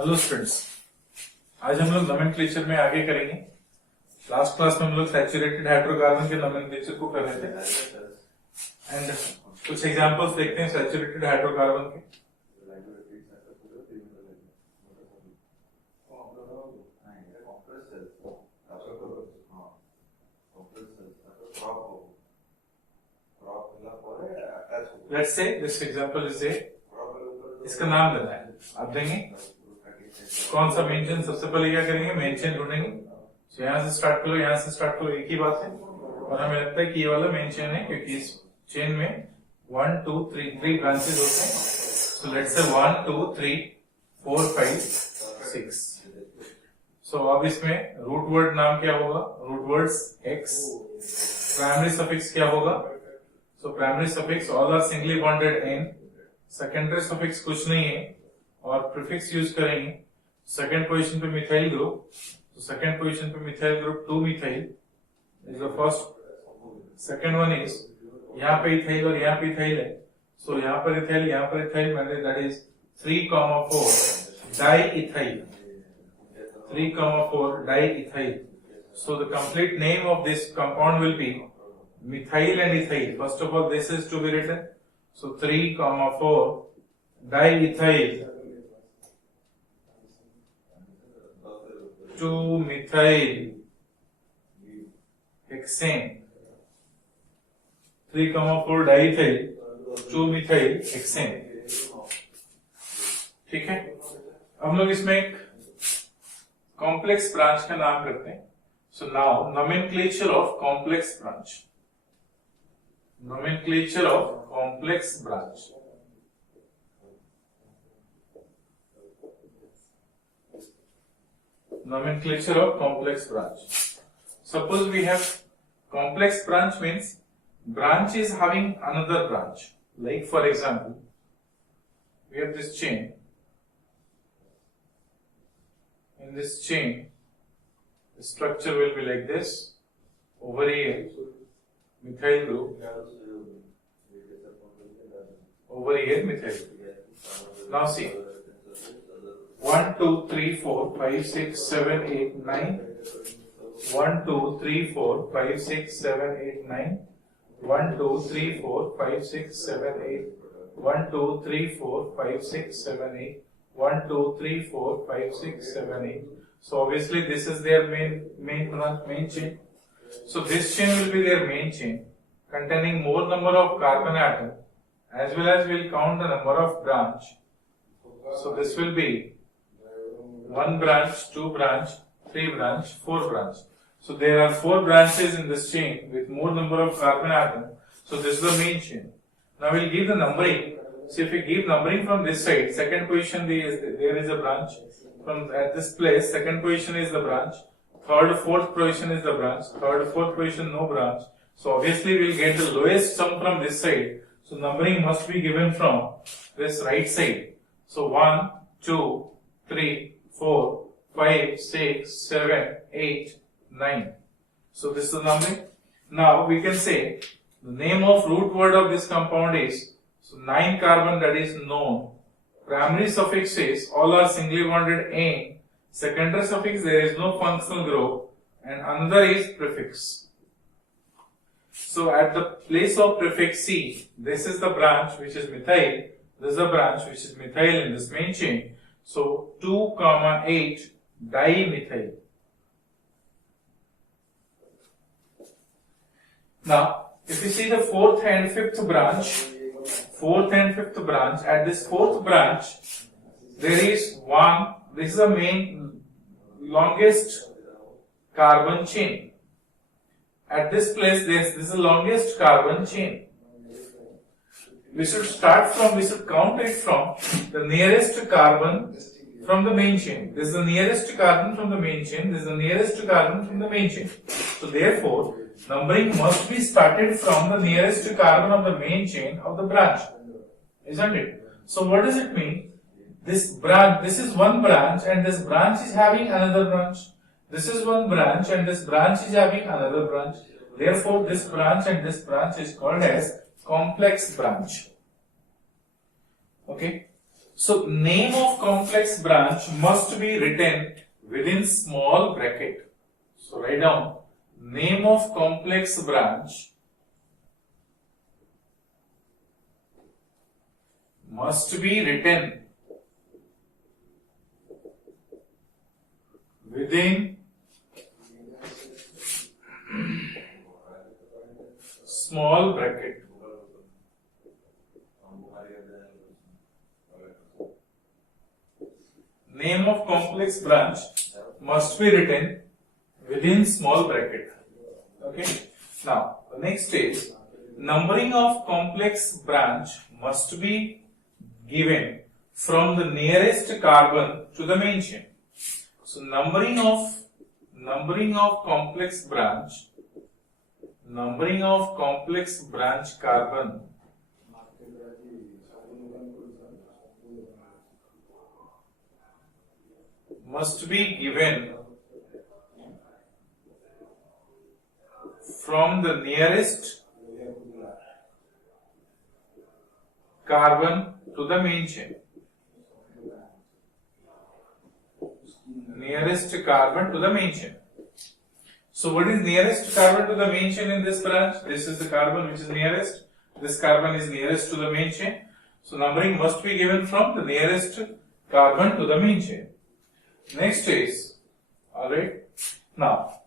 Hello students, आज हम लोग नोमेनक्लेचर में आगे करेंगे। लास्ट क्लास में हम लोग सैचुरेटेड हाइड्रोकार्बन के नोमेनक्लेचर को कर रहे थे एंड कुछ एग्जांपल्स देखते हैं सैचुरेटेड हाइड्रोकार्बन के। Let's say this example is a, इसका नाम देना है, आप देंगे कौन सा मेन चेन। सबसे पहले क्या करेंगे, मेन चेन ढूंढेंगे। तो यहां से स्टार्ट करो, यहां से स्टार्ट करो, एक ही बात है। और हमें लगता है कि ये वाला मेन चेन है क्योंकि इस चेन में 1 2 3 ब्रांचेस होते हैं। So let's say 1 2 3 4 5 6। सो अब इसमें रूट वर्ड नाम क्या होगा, root words x। Primary suffix क्या होगा, so primary suffix all are singly bonded n। Secondary suffix कुछ नहीं है और प्रीफिक्स यूज करेंगे। सेकेंड पोजीशन पे मिथाइल ग्रुप, तो सेकेंड पोजीशन पे methyl group 2 methyl is the first. Second one is यहाँ पे इथाइल और यहाँ पे इथाइल है, सो यहाँ पर इथाइल, यहाँ पर इथाइल, मैंने that is 3,4 di ethyl, 3,4 di ethyl. So the complete name of this compound will be methyl and ethyl. First of all, this is to be written. So 3,4 diethyl 2-methyl hexane, 3,4 diethyl 2-methyl hexane। ठीक है, हम लोग इसमें एक complex branch का नाम करते हैं। So now nomenclature of complex branch. Nomenclature of complex branch. Nomenclature of complex branch. Suppose we have complex branch means branch is having another branch. Like for example, we have this chain. In this chain, the structure will be like this. Over here, methyl group. Over here, methyl group. Now see, 1 2 3 4 5 6 7 8 9. 1 2 3 4 5 6 7 8 9. 1 2 3 4 5 6 7 8. 1 2 3 4 5 6 7 8. 1 2 3 4 5 6 7 8. So obviously this is their main chain. So this chain will be their main chain containing more number of carbon atom, as well as we'll count the number of branch. So this will be 1 branch, 2 branch, 3 branch, 4 branch. So there are 4 branches in this chain with more number of carbon atom. So this is the main chain. Now we'll give the numbering. So if we give numbering from this side, second position there is a branch. From at this place, second position is the branch. Third, fourth position is the branch. Third, fourth position, no branch. So obviously we'll get the lowest sum from this side. So numbering must be given from this right side. So 1, 2, 3, 4, 5, 6, 7, 8, 9. So this is the numbering. Now we can say the name of root word of this compound is, so 9 carbon, that is known. Primary suffix is all are singly bonded n. Secondary suffix there is no functional group, and another is prefix. So at the place of prefix C, this is the branch which is methyl. This is the branch which is methyl in this main chain. So 2,8 dimethyl. Now if you see the fourth and fifth branch. Fourth and fifth branch, at this fourth branch there is one, this is the main longest carbon chain. At this place this is the longest carbon chain. We should count it from the nearest carbon from the main chain. This is the nearest carbon from the main chain, this is the nearest carbon from the main chain. So therefore numbering must be started from the nearest carbon of the main chain of the branch, isn't it? So what does it mean? This is one branch and this branch is having another branch. This is one branch and this branch is having another branch. Therefore this branch and this branch is called as complex branch. Okay. So name of complex branch must be written within small bracket. So write down name of complex branch must be written within small bracket. Name of complex branch must be written within small bracket. Okay. Now the next is numbering of complex branch must be given from the nearest carbon to the main chain. So numbering of complex branch carbon must be given from the nearest carbon to the main chain. Nearest carbon to the main chain. So what is nearest carbon to the main chain in this branch? This is the carbon which is nearest. This carbon is nearest to the main chain. So numbering must be given from the nearest carbon to the main chain. Next is, alright, now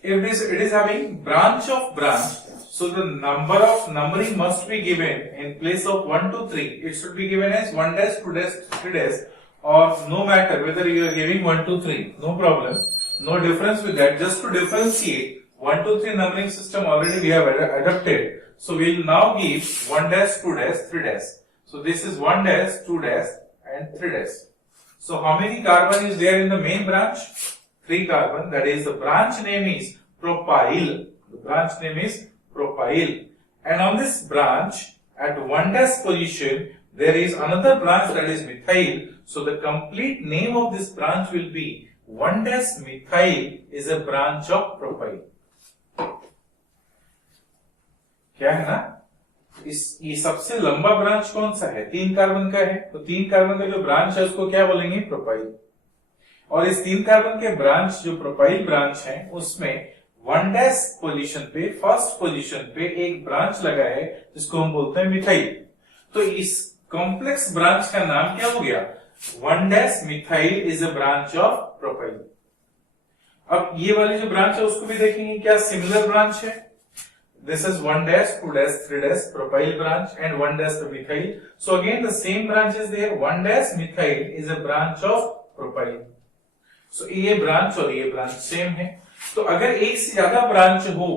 if it is having branch of branch, so the numbering must be given in place of 1 to 3. It should be given as 1 dash, 2 dash, 3 dash, or no matter whether you are giving 1 to 3, no problem, no difference with that. Just to differentiate, 1 to 3 numbering system already we have adopted. So we will now give 1 dash, 2 dash, 3 dash. So this is 1 dash, 2 dash, and 3 dash. So how many carbon is there in the main branch? 3 carbon. That is, the branch name is propyl. The branch name is propyl. And on this branch, at 1 dash position, there is another branch that is methyl. So the complete name of this branch will be 1 dash methyl is a branch of propyl. क्या है ना? ये सबसे लंबा branch कौन सा है? 3 carbon का है. तो 3 कार्बन का जो ब्रांच है उसको क्या बोलेंगे? प्रोपाइल. और इस 3 कार्बन के ब्रांच जो प्रोपाइल ब्रांच है उसमें 1 डैश पोजीशन पे, फर्स्ट पोजीशन पे एक ब्रांच लगा है जिसको हम बोलते हैं मिथाइल. तो इस कॉम्प्लेक्स ब्रांच का नाम क्या हो गया? 1 dash methyl is a branch of propyl. अब ये वाली जो ब्रांच है उसको भी देखेंगे क्या सिमिलर ब्रांच है. This is 1 dash, 2 dash, 3 dash propyl branch and 1 dash the methyl. So again the same branch is there. 1 dash methyl is a branch of propyl. So ये ब्रांच और ये ब्रांच सेम है. तो अगर एक से ज्यादा ब्रांच हो,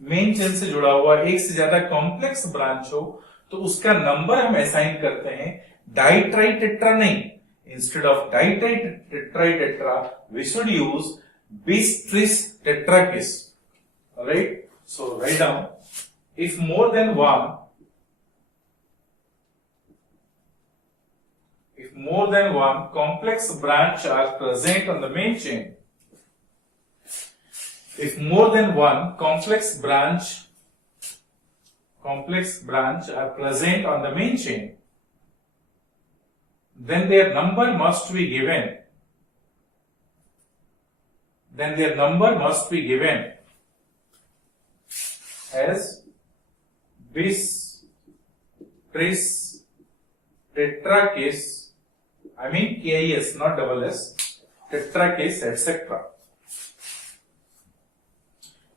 मेन चेन से जुड़ा हुआ एक से ज्यादा कॉम्प्लेक्स ब्रांच हो, तो उसका नंबर हम असाइन करते हैं डाइट्राइटेट्रा नहीं. इंस्टेड ऑफ डाइट्राइटेट्रा we should use bis tris tetrakis. Alright. So write down, if more than one complex branch are present on the main chain, if more than one complex branch are present on the main chain, then their number must be given. As bis tris tetrakis, I mean KIS, not double S, tetrakis, etc.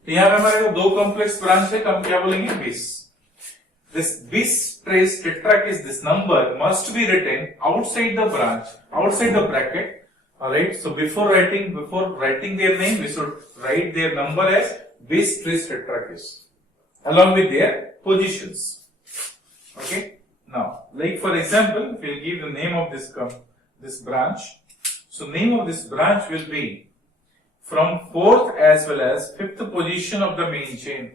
तो यहां पे हमारे को 2 complex branch है, तो हम क्या बोलेंगे? बिस. This bis tris tetrakis, this number must be written outside the branch, outside the bracket. Alright, so before writing their name, we should write their number as bis tris tetrakis, along with their positions. Okay. Now, like for example, we'll give the name of this branch. So name of this branch will be from 4th as well as 5th position of the main chain.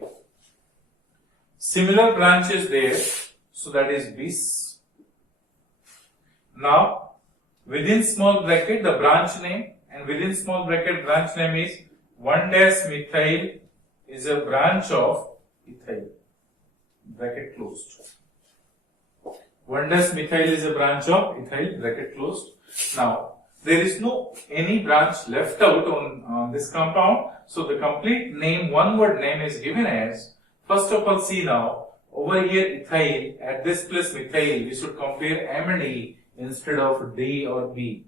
Similar branch is there, so that is bis. Now, within small bracket the branch name, and within small bracket branch name is 1 dash methyl is a branch of ethyl. Bracket closed. 1'-methyl is a branch of ethyl, bracket closed. Now, there is no any branch left out on this compound. So the complete name, one word name is given as, first of all, see now, over here ethyl, at this place methyl, we should compare M and E instead of D or B.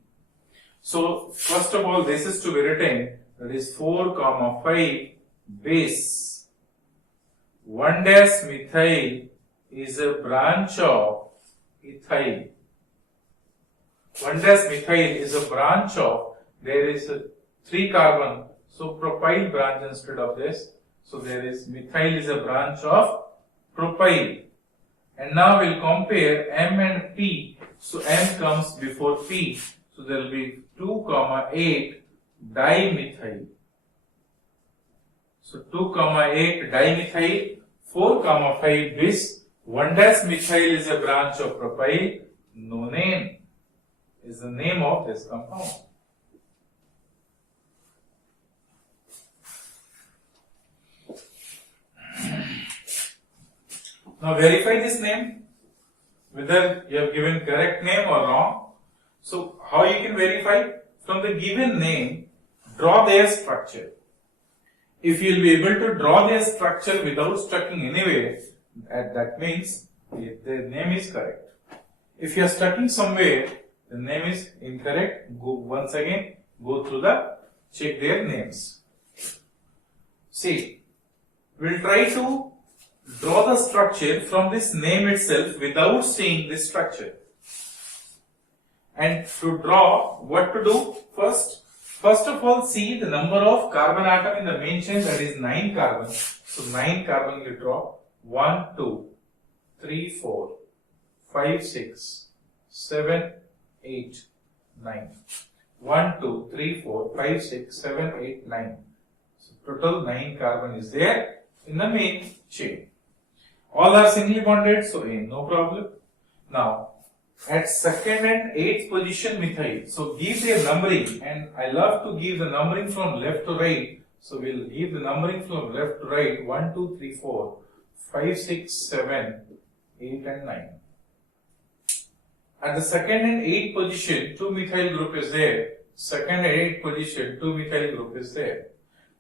So first of all, this is to be written, that is 4,5 base. 1'-methyl is a branch of ethyl. 1'-methyl is a branch of, there is a 3 carbon, so propyl branch instead of this. So there is methyl is a branch of propyl. And now we'll compare M and P. So M comes before P. So there will be 2,8 dimethyl. So 2,8 dimethyl, 4,5 bis. 1'-methyl is a branch of propyl. Nonane is the name of this compound. Now verify this name, whether you have given correct name or wrong. So how you can verify? From the given name, draw their structure. If you will be able to draw their structure without stucking anywhere, that means the name is correct. If you are stucking somewhere, the name is incorrect. Go once again, go through check their names. See, we'll try to draw the structure from this name itself without seeing this structure. And to draw, what to do? First of all, see the number of carbon atom in the main chain, that is 9 carbon. So 9 carbon you draw. 1, 2, 3, 4, 5, 6, 7, 8, 9. 1, 2, 3, 4, 5, 6, 7, 8, 9. So total 9 carbon is there in the main chain. All are singly bonded, so no problem. Now, at second and 8th position methyl, so give their numbering, and I love to give the numbering from left to right. So we'll give the numbering from left to right. 1, 2, 3, 4, 5, 6, 7, 8 and 9. At the second and 8th position, 2-methyl group is there. Second and 8th position, 2-methyl group is there.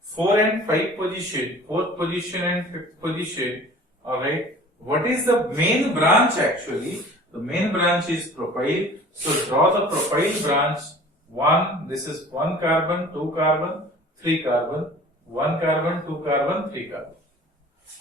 4 and 5 position, 4th position and 5th position. Alright. What is the main branch actually? The main branch is propyl. So draw the propyl branch. 1, this is 1 carbon, 2 carbon, 3 carbon, 1 carbon, 2 carbon, 3 carbon.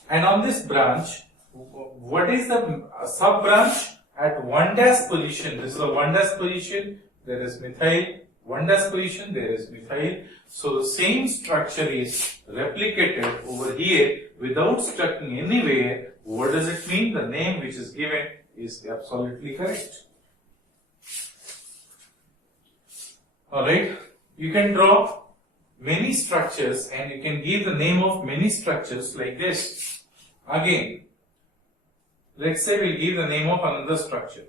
And on this branch, what is the sub branch? At 1' position, this is the 1' position, there is methyl. 1' position, there is methyl. So the same structure is replicated over here without stucking anywhere. What does it mean? The name which is given is absolutely correct. Alright, you can draw many structures and you can give the name of many structures like this. Again, let's say we'll give the name of another structure.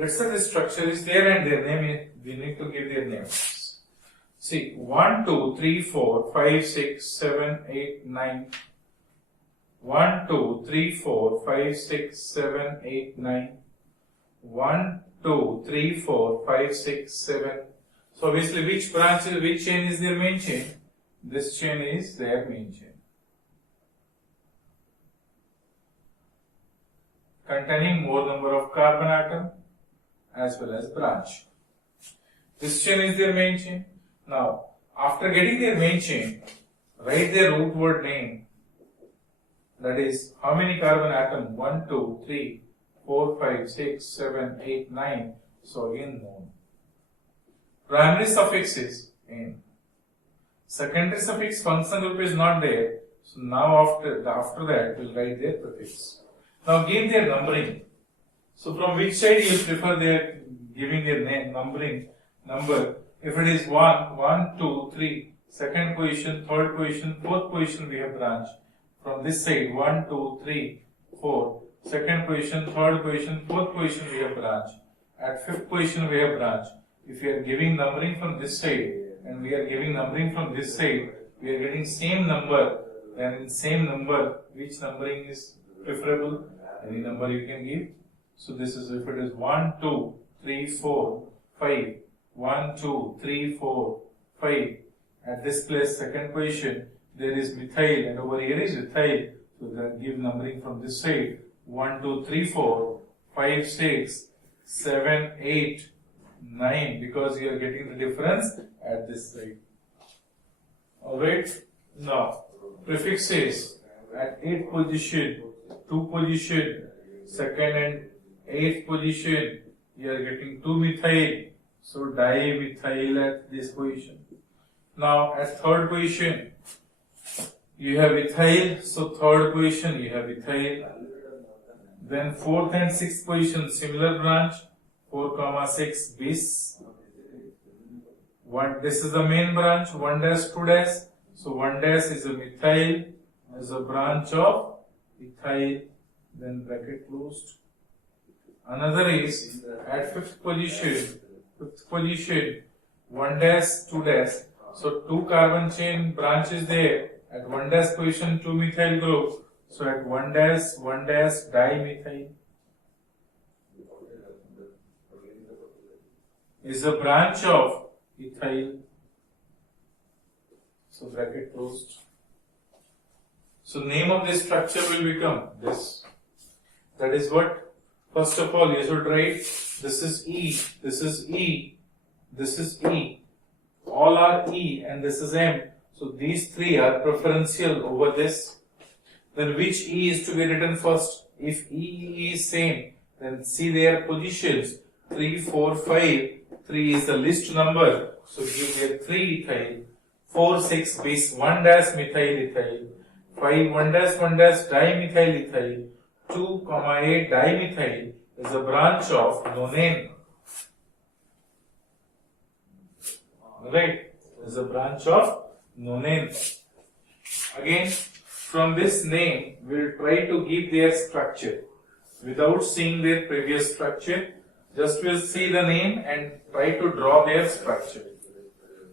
Let's say this structure is there and their name is, we need to give their names. See, 1, 2, 3, 4, 5, 6, 7, 8, 9. 1, 2, 3, 4, 5, 6, 7, 8, 9. 1, 2, 3, 4, 5, 6, 7. So obviously which branch is, which chain is their main chain? This chain is their main chain. Containing more number of carbon atom as well as branch. This chain is their main chain. Now, after getting their main chain, write their root word name. That is, how many carbon atom? 1, 2, 3, 4, 5, 6, 7, 8, 9. So again, known. Primary suffix is in. Secondary suffix function group is not there. So now after that, we'll write their prefix. Now give their numbering. So from which side you prefer their giving their name, numbering number? If it is 1, 1, 2, 3, second position, third position, fourth position, we have branch. From this side, 1, 2, 3, 4. Second position, third position, fourth position, we have branch. At fifth position, we have branch. If we are giving numbering from this side and we are giving numbering from this side, we are getting same number. Then in same number, which numbering is preferable? Any number you can give. So this is if it is 1, 2, 3, 4, 5. 1, 2, 3, 4, 5. At this place, second position, there is methyl and over here is ethyl. So then give numbering from this side. 1, 2, 3, 4, 5, 6, 7, 8, 9. Because you are getting the difference at this side. Alright. Now, prefixes at 8th position, 2 position, second and 8th position, you are getting 2 methyl. So dimethyl at this position. Now at third position, you have ethyl. So third position, you have ethyl. Then fourth and sixth position, similar branch. 4, 6 bis. This is the main branch. 1 dash, 2 dash. So 1 dash is a methyl, is a branch of ethyl. Then bracket closed. Another is at fifth position, 1 dash, 2 dash. So 2 carbon chain branches there. At 1 dash position, 2 methyl group. So at 1 dash, dimethyl is a branch of ethyl. So bracket closed. So name of this structure will become this. That is what? First of all, you should write this is E, this is E, this is E. All are E and this is M. So these three are preferential over this. Then which E is to be written first? If E is same, then see their positions. 3, 4, 5. 3 is the least number. So give there 3 ethyl. 4, 6 bis 1 dash methyl ethyl. 5, 1 dash dimethyl ethyl. 2, 8 dimethyl is a branch of nonane. Right? Is a branch of nonane. Again, from this name, we will try to give their structure. Without seeing their previous structure, just we'll see the name and try to draw their structure.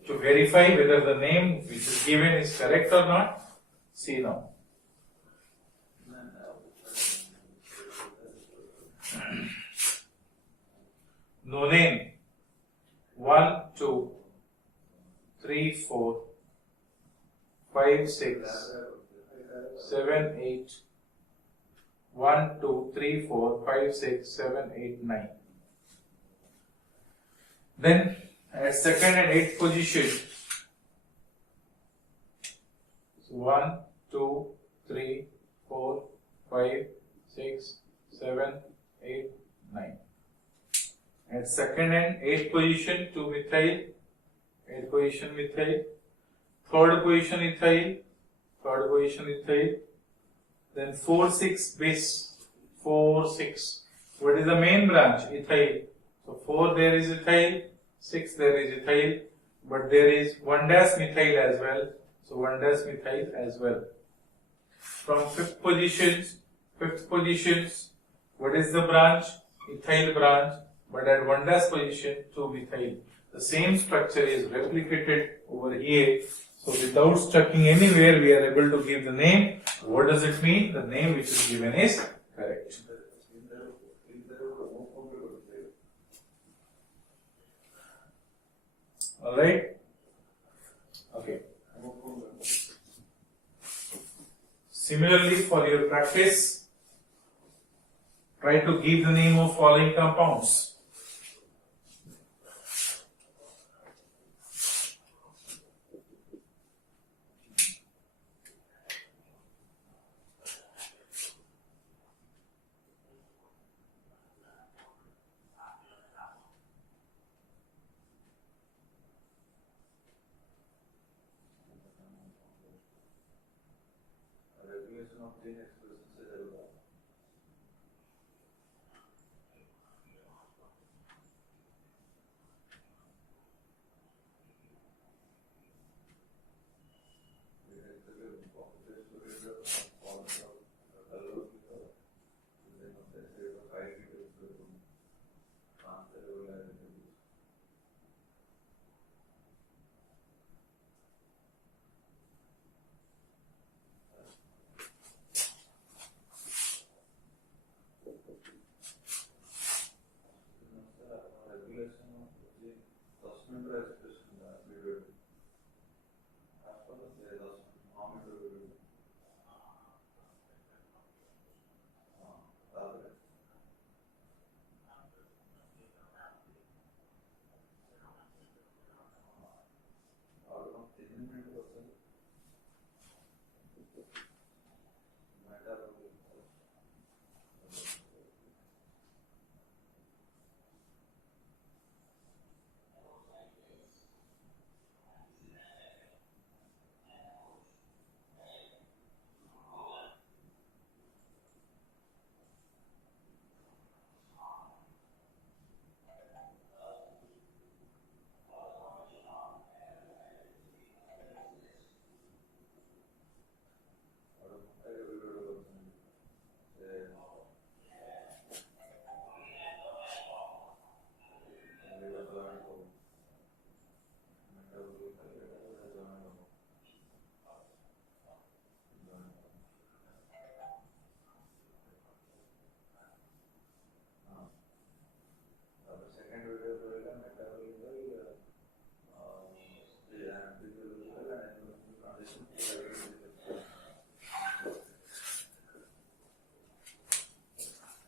To verify whether the name which is given is correct or not, see now. Nonane 1, 2, 3, 4, 5, 6, 7, 8. 1, 2, 3, 4, 5, 6, 7, 8, 9. Then at second and eighth position, so 1, 2, 3, 4, 5, 6, 7, 8, 9. At second and eighth position, 2 methyl, 8th position methyl, third position ethyl, then 4, 6 bis, 4, 6. What is the main branch? Ethyl. So 4 there is ethyl, 6 there is ethyl, but there is 1 dash methyl as well. So 1 dash methyl as well. From fifth positions, what is the branch? Ethyl branch, but at 1 dash position, 2 methyl. The same structure is replicated over here. So without stucking anywhere, we are able to give the name. What does it mean? The name which is given is correct. Alright? Okay. Similarly, for your practice, try to give the name of following compounds.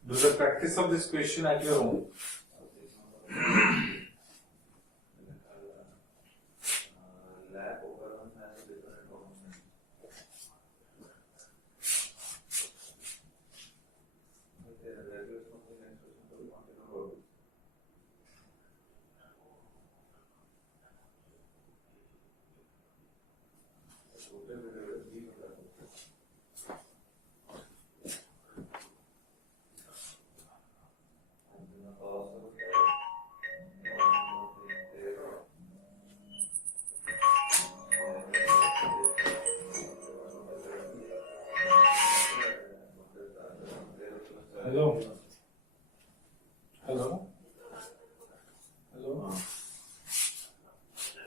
Do the practice of this question at your home. Hello. Hello. Hello.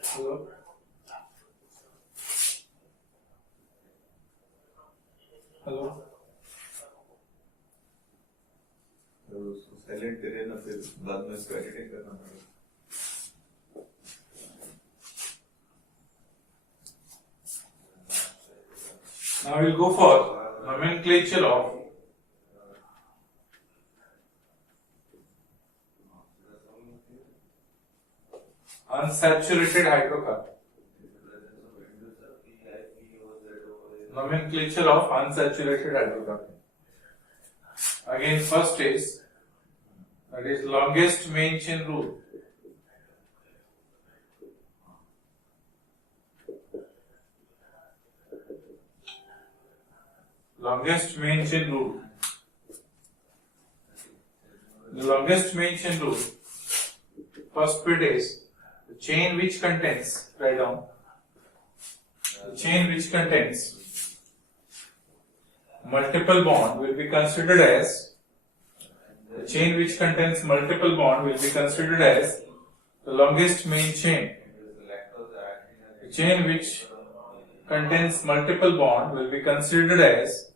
Hello. Hello. Silent करिए ना, फिर बाद में इसको editing करना पड़ेगा. Now we'll go for nomenclature of unsaturated hydrocarbon. Nomenclature of unsaturated hydrocarbon. Again, first is that is longest main chain rule. Longest main chain rule. The longest main chain rule. First bit is the chain which contains, write down, the chain which contains multiple bond will be considered as, the chain which contains multiple bond will be considered as the longest main chain. The chain which contains multiple bond will be considered as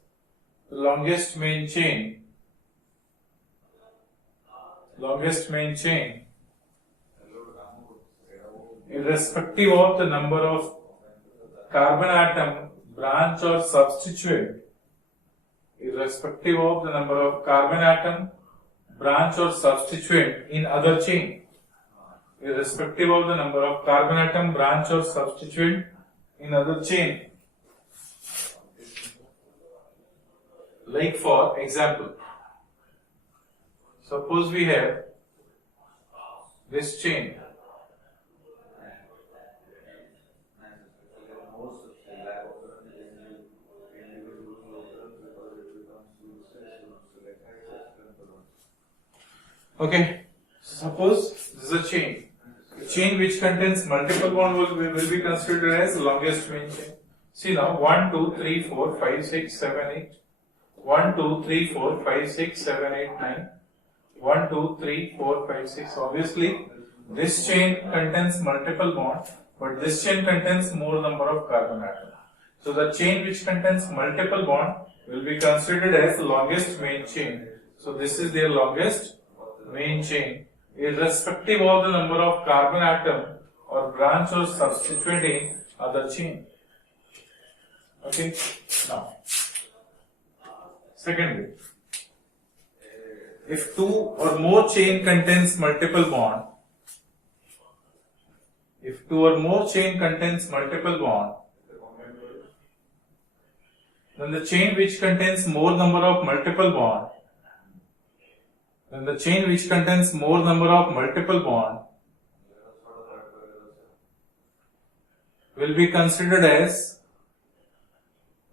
the longest main chain. Longest main chain. Irrespective of the number of carbon atom, branch or substituent, irrespective of the number of carbon atom, branch or substituent in other chain, irrespective of the number of carbon atom, branch or substituent in other chain. Like for example, suppose we have this chain. Okay, suppose this is a chain. A chain which contains multiple bond will be considered as longest main chain. See now, 1, 2, 3, 4, 5, 6, 7, 8. 1, 2, 3, 4, 5, 6, 7, 8, 9. 1, 2, 3, 4, 5, 6. Obviously, this chain contains multiple bond, but this chain contains more number of carbon atom. So the chain which contains multiple bond will be considered as the longest main chain. So this is their longest main chain. irrespective of the number of carbon atom or branch or substituent in other chain. Okay, now, secondly, if two or more chain contains multiple bond, if two or more chain contains multiple bond, then the chain which contains more number of multiple bond, then the chain which contains more number of multiple bond will be considered as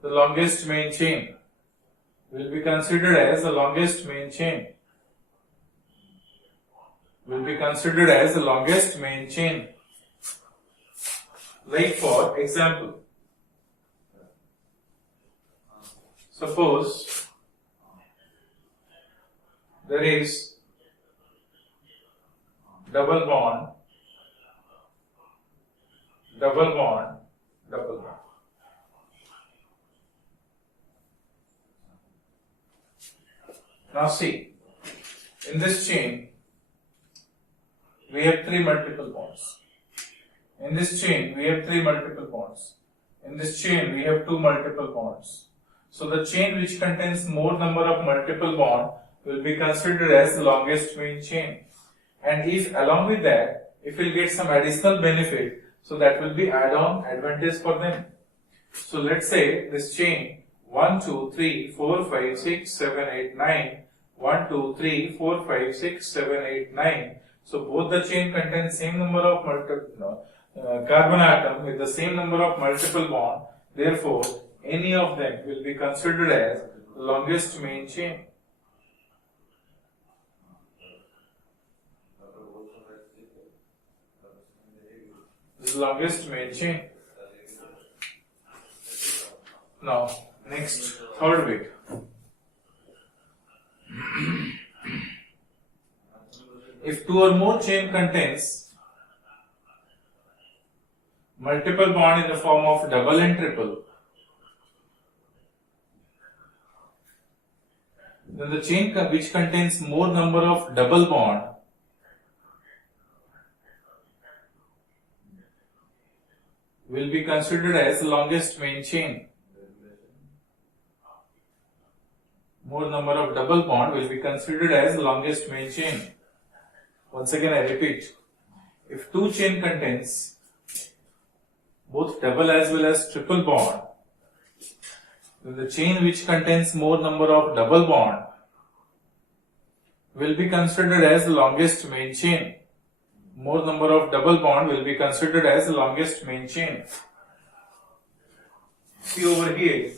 the longest main chain. Will be considered as the longest main chain. Will be considered as the longest main chain. Like for example, suppose there is double bond, double bond, double bond. Now see, in this chain, we have three multiple bonds. In this chain, we have three multiple bonds. In this chain, we have two multiple bonds. So the chain which contains more number of multiple bond will be considered as the longest main chain. And if along with that, if we'll get some additional benefit, so that will be add-on advantage for them. So let's say this chain 1, 2, 3, 4, 5, 6, 7, 8, 9. 1, 2, 3, 4, 5, 6, 7, 8, 9. So both the chain contain same number of carbon atom with the same number of multiple bond. Therefore, any of them will be considered as the longest main chain. This is longest main chain. Now, next, third bit. If two or more chain contains multiple bond in the form of double and triple, then the chain which contains more number of double bond will be considered as the longest main chain. More number of double bond will be considered as the longest main chain. Once again I repeat, if two chain contains both double as well as triple bond, then the chain which contains more number of double bond will be considered as the longest main chain. More number of double bond will be considered as the longest main chain. See over here,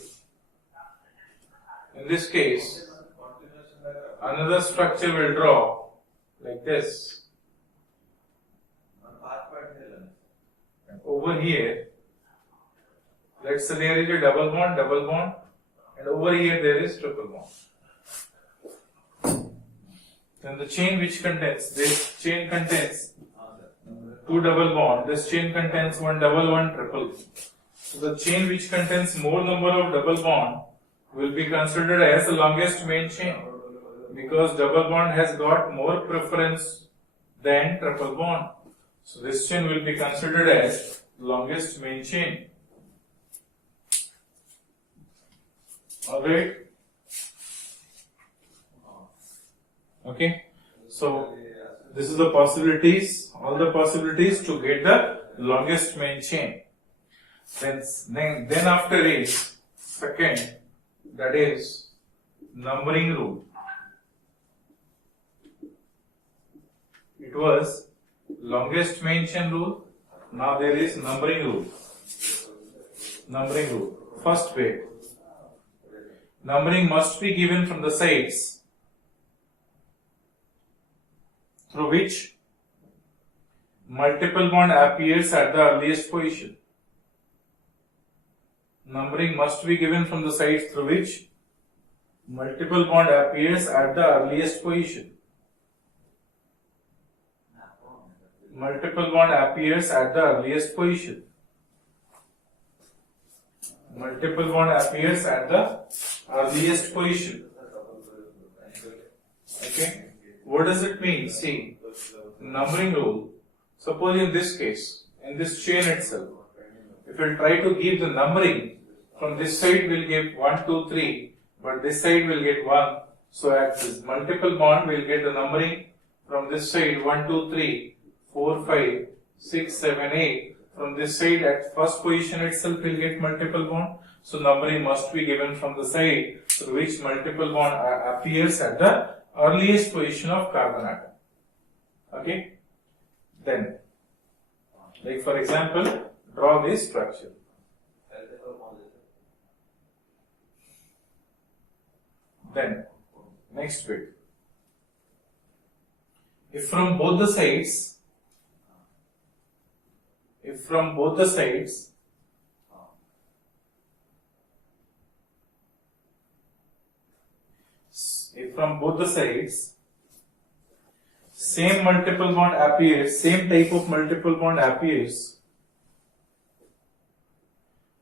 in this case, another structure will draw like this. And over here, let's say there is a double bond, and over here there is triple bond. Then the chain which contains, this chain contains two double bond, this chain contains one double, one triple. So the chain which contains more number of double bond will be considered as the longest main chain, because double bond has got more preference than triple bond. So this chain will be considered as longest main chain. Alright? Okay? So this is the possibilities, all the possibilities to get the longest main chain. Then after is second, that is numbering rule. It was longest main chain rule. Now there is numbering rule. Numbering rule. First way. Numbering must be given from the sides through which multiple bond appears at the earliest position. Numbering must be given from the sides through which multiple bond appears at the earliest position. Multiple bond appears at the earliest position. Multiple bond appears at the earliest position. Okay? What does it mean? See, numbering rule, suppose in this case, in this chain itself, if we'll try to give the numbering, from this side we'll give 1, 2, 3, but this side will get 1. So at this multiple bond, we'll get the numbering from this side 1, 2, 3, 4, 5, 6, 7, 8. From this side at first position itself, we'll get multiple bond. So numbering must be given from the side through which multiple bond appears at the earliest position of carbon atom. Okay? Then, like for example, draw this structure. Then, next bit. If from both the sides, same multiple bond appears, same type of multiple bond appears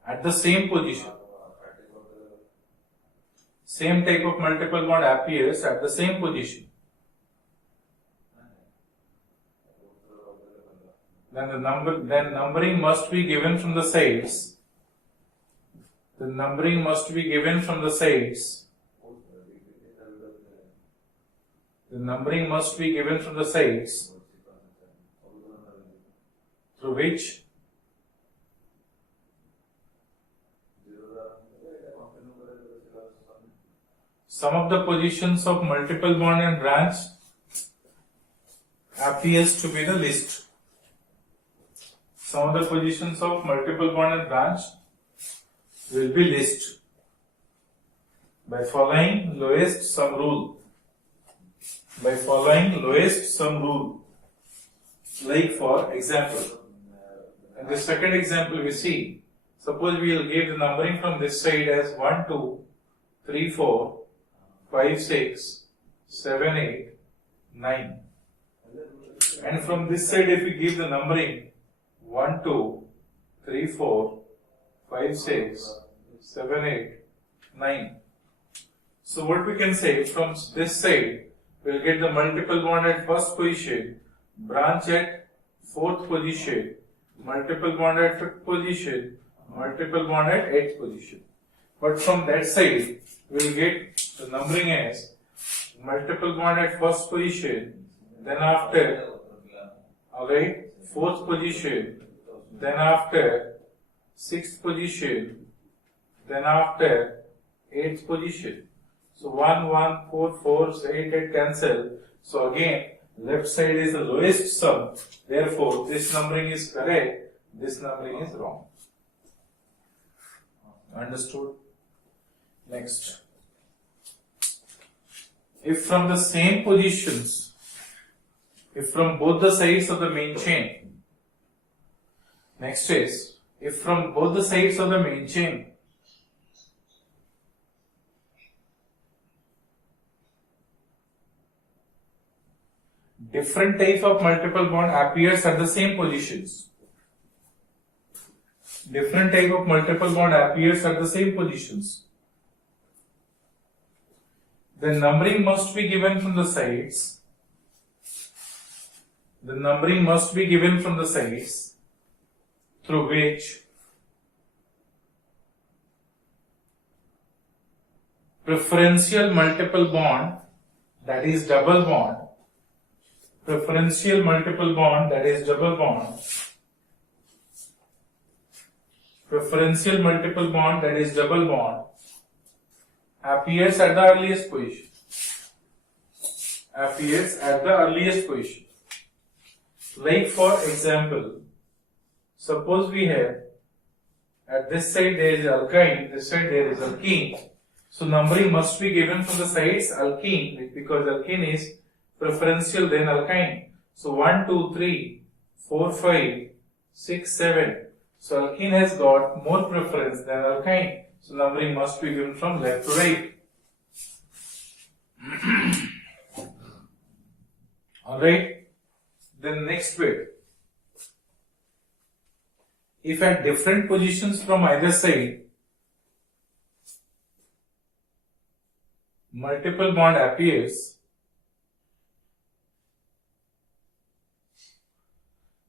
at the same position. Same type of multiple bond appears at the same position. Then numbering must be given from the sides. The numbering must be given from the sides. The numbering must be given from the sides through which some of the positions of multiple bond and branch appears to be the least. Some of the positions of multiple bond and branch will be least by following lowest sum rule. By following lowest sum rule. Like for example, in the second example we see, suppose we will give the numbering from this side as 1, 2, 3, 4, 5, 6, 7, 8, 9. And from this side if we give the numbering 1, 2, 3, 4, 5, 6, 7, 8, 9. So what we can say, from this side, we'll get the multiple bond at first position, branch at fourth position, multiple bond at fifth position, multiple bond at eighth position. But from that side, we'll get the numbering as multiple bond at first position, then after, alright, fourth position, then after sixth position, then after eighth position. So 1, 1, 4, 4, 8, 8 cancel. So again, left side is the lowest sum. Therefore, this numbering is correct, this numbering is wrong. Understood? Next. If from the same positions, if from both the sides of the main chain, next is, if from both the sides of the main chain, different type of multiple bond appears at the same positions. Different type of multiple bond appears at the same positions. The numbering must be given from the sides. The numbering must be given from the sides through which preferential multiple bond, that is double bond, preferential multiple bond, that is double bond, preferential multiple bond, that is double bond, appears at the earliest position. Appears at the earliest position. Like for example, suppose we have at this side there is alkyne, this side there is alkene. So numbering must be given from the sides alkene, because alkene is preferential than alkyne. So 1, 2, 3, 4, 5, 6, 7. So alkene has got more preference than alkyne. So numbering must be given from left to right. Alright. Then next bit. If at different positions from either side, multiple bond appears,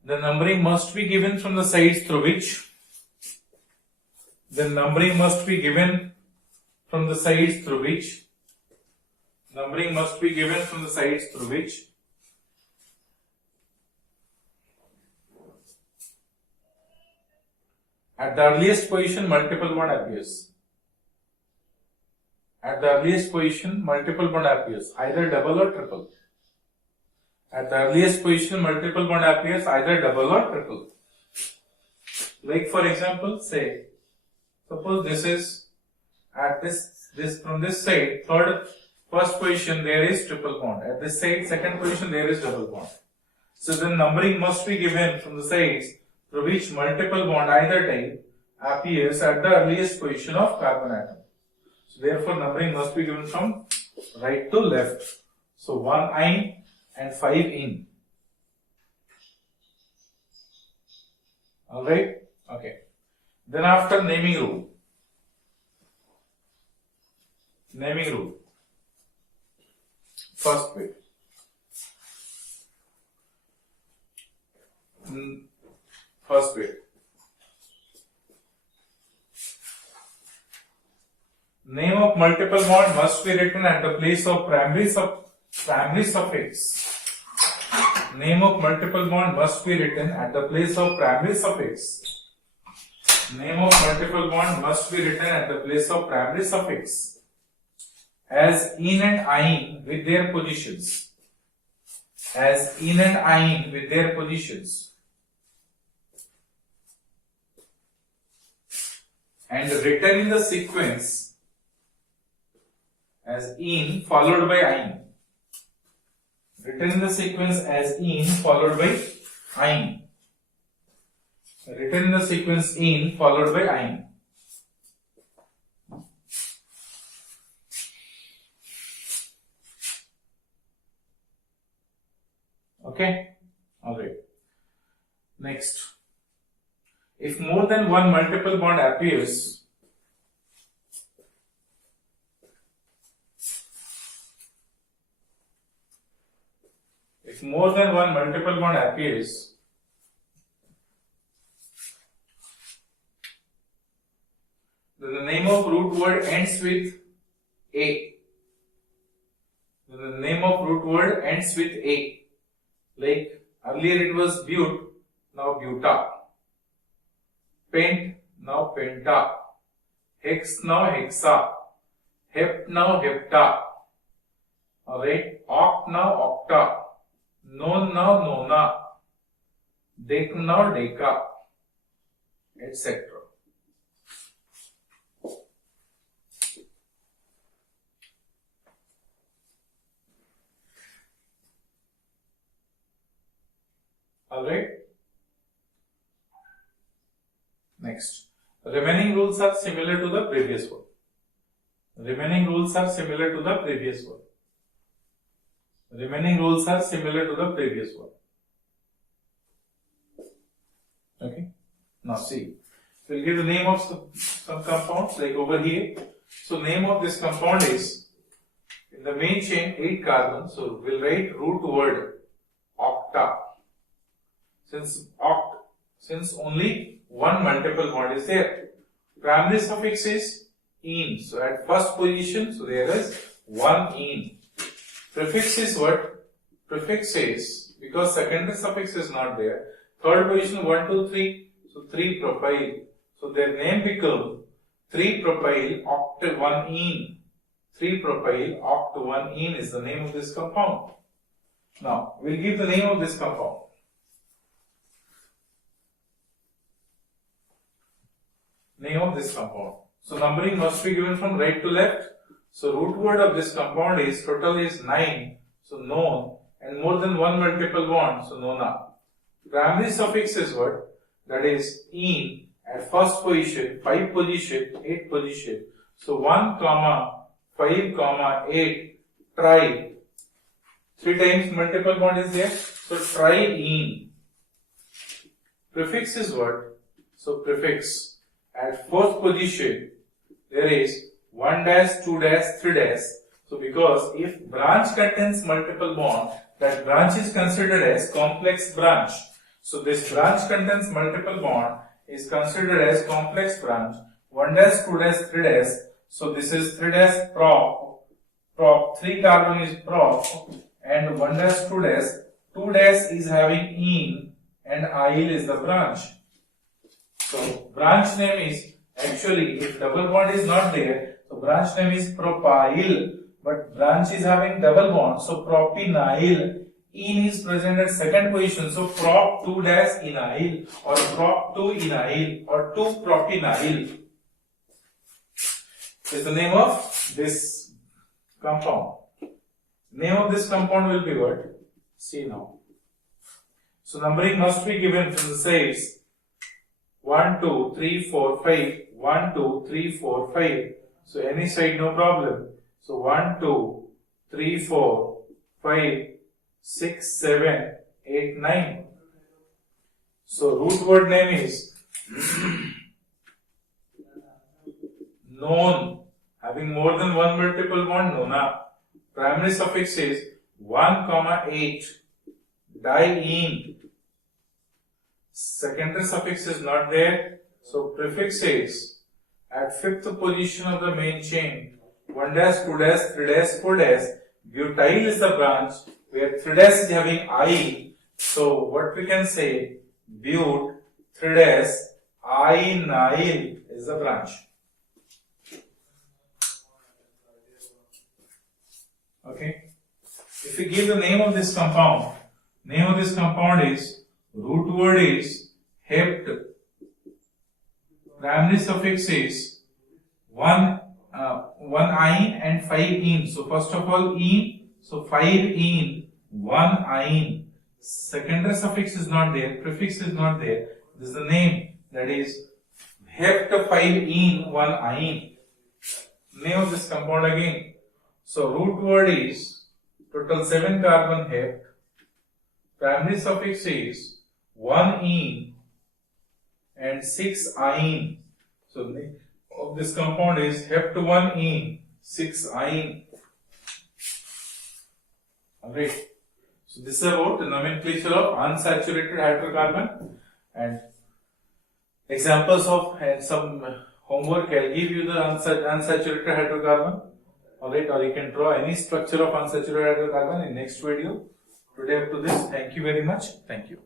the numbering must be given from the sides through which numbering must be given from the sides through which at the earliest position multiple bond appears. At the earliest position multiple bond appears, either double or triple. At the earliest position multiple bond appears, either double or triple. Like for example, say, suppose this is at this from this side, first position there is triple bond. At this side, second position there is double bond. So then numbering must be given from the sides through which multiple bond either type appears at the earliest position of carbon atom. So therefore numbering must be given from right to left. So 1 in and 5 in. Alright? Okay. Then after naming rule. First bit. First bit. Name of multiple bond must be written at the place of primary suffix. Name of multiple bond must be written at the place of primary suffix. Name of multiple bond must be written at the place of primary suffix as in and in with their positions. As in and in with their positions. And written in the sequence as in followed by in. Written in the sequence as in followed by in. Written in the sequence in followed by in. Okay? Alright. Next. If more than one multiple bond appears, then the name of root word ends with A. Like earlier it was but, now buta. Pent, now penta. Hex, now hexa. Hept, now hepta. Alright, oct, now octa. Non, now nona. Dec, now deca. Etc. Alright. Next. Remaining rules are similar to the previous one. Remaining rules are similar to the previous one. Okay. Now see. We'll give the name of some compounds like over here. So name of this compound is, in the main chain 8 carbons. So we'll write root word octa. Since only one multiple bond is there. Primary suffix is in. So at first position, so there is 1 in. Prefix is what? Prefix is, because secondary suffix is not there. Third position 1, 2, 3. So 3 propyl. So their name become 3 propyl oct 1 ene. 3 propyl oct 1 ene is the name of this compound. Now we'll give the name of this compound. Name of this compound. So numbering must be given from right to left. So root word of this compound is, total is 9. So non, and more than one multiple bond. So nona. Primary suffix is what? That is in at first position, 5 position, 8 position. So 1, 5, 8, tri. 3 times multiple bond is there. So tri-ene. Prefix is what? So prefix. At fourth position, there is 1 dash, 2 dash, 3 dash. So because if branch contains multiple bond, that branch is considered as complex branch. So this branch contains multiple bond is considered as complex branch. 1 dash, 2 dash, 3 dash. So this is 3 dash prop. 3 carbon is prop, and 1 dash, 2 dash. 2 dash is having ene and yl is the branch. So branch name is actually, if double bond is not there, so branch name is propyl, but branch is having double bond, so propynyl. Ene is present at second position, so prop 2 dash enyl or prop 2 enyl or 2 propynyl is the name of this compound. Name of this compound will be what? See now. So numbering must be given from the sides 1, 2, 3, 4, 5. 1, 2, 3, 4, 5. So any side, no problem. So 1, 2, 3, 4, 5, 6, 7, 8, 9. So root word name is non. Having more than one multiple bond, nona. Primary suffix is 1, 8. Diene. Secondary suffix is not there. So prefix is at fifth position of the main chain. 1 dash, 2 dash, 3 dash, 4 dash. Butyl is the branch where 3 dash is having I. So what we can say? But 3 dash inyl is the branch. Okay. If we give the name of this compound is root word is hept. Primary suffix is 1 ine and 5 ene. So first of all ene, so 5 ene, 1 ine. Secondary suffix is not there, prefix is not there. This is the name, that is hept 5 ene, 1 ine. Name of this compound again. So root word is total 7 carbon hept. Primary suffix is 1 ene and 6 ine. So the name of this compound is hept 1 ene, 6 ine. Alright. So this is about the nomenclature of unsaturated hydrocarbon, and examples of and some homework. I'll give you the unsaturated hydrocarbon. Alright, or you can draw any structure of unsaturated hydrocarbon in next video. Today up to this. Thank you very much. Thank you.